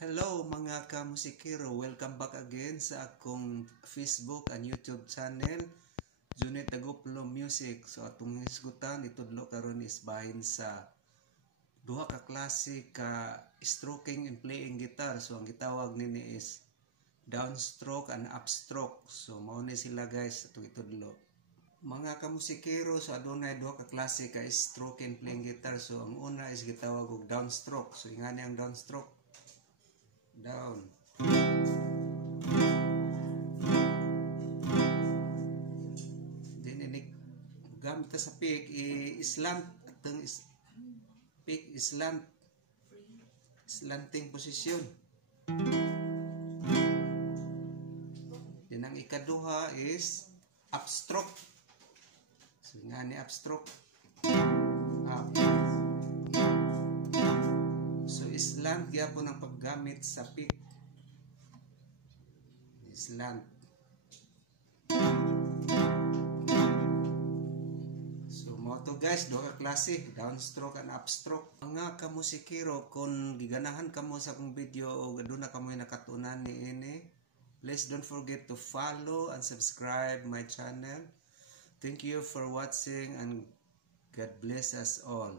Hello mga kamusikero, welcome back again sa akong Facebook and YouTube channel, Junit Dagoplo Music. So atong hisgutan itudlo karon is bahin sa duha ka klase ka stroking and playing guitar. So ang gitawag nini is downstroke and upstroke. So mao ni sila guys atong itudlo. Mga kamusikero, so adunay duha ka klase ka stroke and playing guitar. So ang una is gitawag og downstroke. So ingani ang downstroke. Down. Then ini gamit sa pick i-slant atong pick slant slanting position. Then ang ikaduha is upstroke. So nga ni upstroke. Up. Slant gyapon ang paggamit sa pick. Slant. So mo to guys, duha ka klase, downstroke and upstroke. Mga kamusikero, kung giganahan kamo sa akong video o aduna kamo nakatunan niini, please don't forget to follow and subscribe my channel. Thank you for watching and God bless us all.